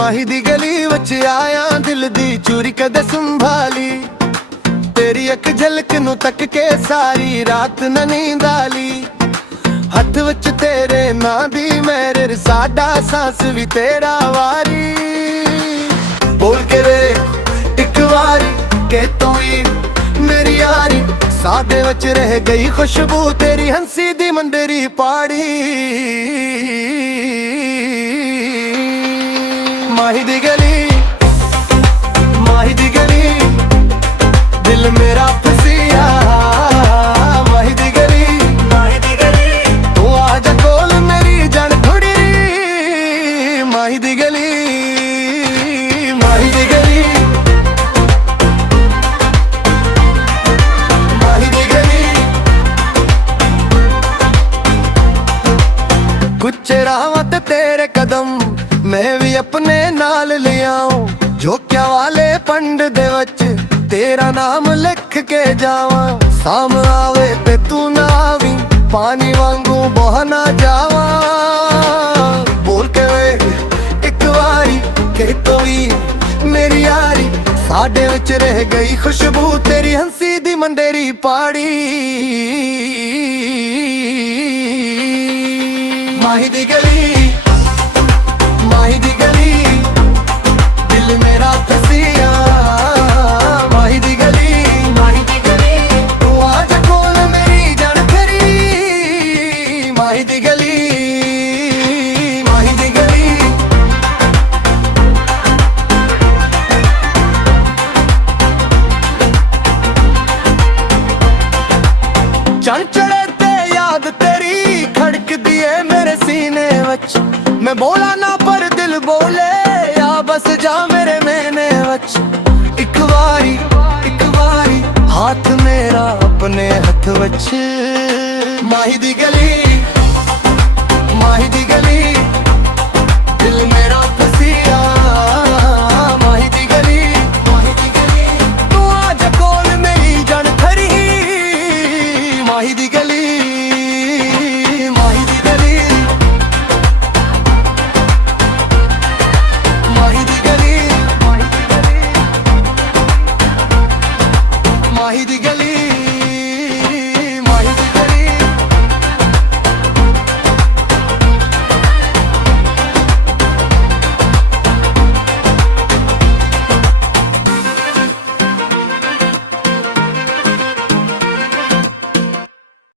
ਮਾਹੀ ਦੀ ਗਲੀ ਵਿੱਚ ਆਇਆ, ਦਿਲ ਦੀ ਚੂਰੀ ਕਦੇ ਸੰਭਾਲੀ। ਤੇਰੀ ਅੱਖ ਝਲਕ ਨੂੰ ਤੱਕ ਕੇ ਸਾਰੀ ਰਾਤ ਨਾ ਨੀਂਦ ਆਲੀ। ਹੱਥ ਵਿੱਚ ਤੇਰੇ ਨਾਂ ਦੀ ਮੇਰੇ, ਸਾਡਾ ਸਾਂਸ ਵੀ ਤੇਰਾ ਵਾਰੀ। ਬੋਲ ਕੇ ਵੇ ਇੱਕ ਵਾਰੀ ਕਿ ਤੂੰ ਹੀ ਮੇਰੀ ਯਾਰੀ। ਸਾਡੇ ਵਿੱਚ ਰਹਿ ਗਈ ਖੁਸ਼ਬੂ ਤੇਰੀ ਹੰਸੀ ਦੀ ਮੰਦਰੀ ਪਾੜੀ। ਮਾਹੀ ਦੀ ਗਲੀ, ਮਾਹੀ ਦੀ ਗਲੀ, ਦਿਲ ਮੇਰਾ ਫਸਿਆ। ਮਾਹੀ ਦੀ ਗਲੀ, ਮਾਹੀ ਦੀ ਗਲੀ, ਤੂੰ ਆ ਜਾ ਕੋਲ ਮੇਰੀ ਜਾਨ ਥੋੜੀ। ਮਾਹੀ ਦੀ ਗਲੀ, ਮਾਹੀ ਦੀ ਗਲੀ, ਮਾਹੀ ਦੀ ਗਲੀ। ਕੁਛ ਰਾਵਤ ਤੇਰੇ ਕਦਮ ਮੈਂ ਵੀ ਆਪਣੇ ਨਾਲ ਲਿਆਉਂ। ਜੋਕਿਆਂ ਵਾਲੇ ਪੰਡ ਦੇ ਵਿੱਚ ਤੇਰਾ ਨਾਮ ਲਿਖ ਕੇ ਜਾਵਾਂ। ਸਾਮ ਆਵੇ ਤੇ ਤੂੰ ਨਾ ਆਵੀਂ, ਪਾਣੀ ਵਾਂਗੂ ਬਹ ਨਾ ਜਾਵਾਂ। ਬੋਲ ਕੇ ਵੇ ਇੱਕ ਵਾਰੀ ਕਿ ਤੂੰ ਹੀ ਮੇਰੀ ਯਾਰੀ। ਸਾਡੇ ਵਿੱਚ ਰਹਿ ਗਈ ਖੁਸ਼ਬੂ ਤੇਰੀ ਹੰਸੀ ਦੀ ਮੰਡੇਰੀ ਪਾੜੀ। ਮਾਹੀ ਦੀ ਗਲੀ, ਮਾਹੀ ਦੀ ਗਲੀ, ਦਿਲ ਮੇਰਾ ਫਸਿਆ। ਮਾਹੀ ਦੀ ਗਲੀ, ਮਾਹੀ ਦੀ ਗਲੀ, ਤੂੰ ਆ ਜਾ ਕੋਲ ਮੇਰੀ ਜਾਨ ਖਰੀ। ਮਾਹੀ ਦੀ ਗਲੀ, ਮਾਹੀ ਦੀ ਗਲੀ। ਚੜ੍ਹ ਚੜ੍ਹੇ ਤੇ ਯਾਦ ਤੇਰੀ ਖੜਕਦੀ ਏ ਮੇਰੇ ਸੀਨੇ ਵਿੱਚ। ਮੈਂ ਬੋਲਾਂ ਨਾ ਪਰ ਦਿਲ ਬੋਲੇ, ਆ ਬਸ ਜਾ ਮੇਰੇ ਮੈਨੇ ਵਿੱਚ। ਇੱਕ ਵਾਰੀ ਹੱਥ ਮੇਰਾ ਆਪਣੇ ਹੱਥ ਵਿੱਚ। ਮਾਹੀ ਦੀ ਗਲੀ,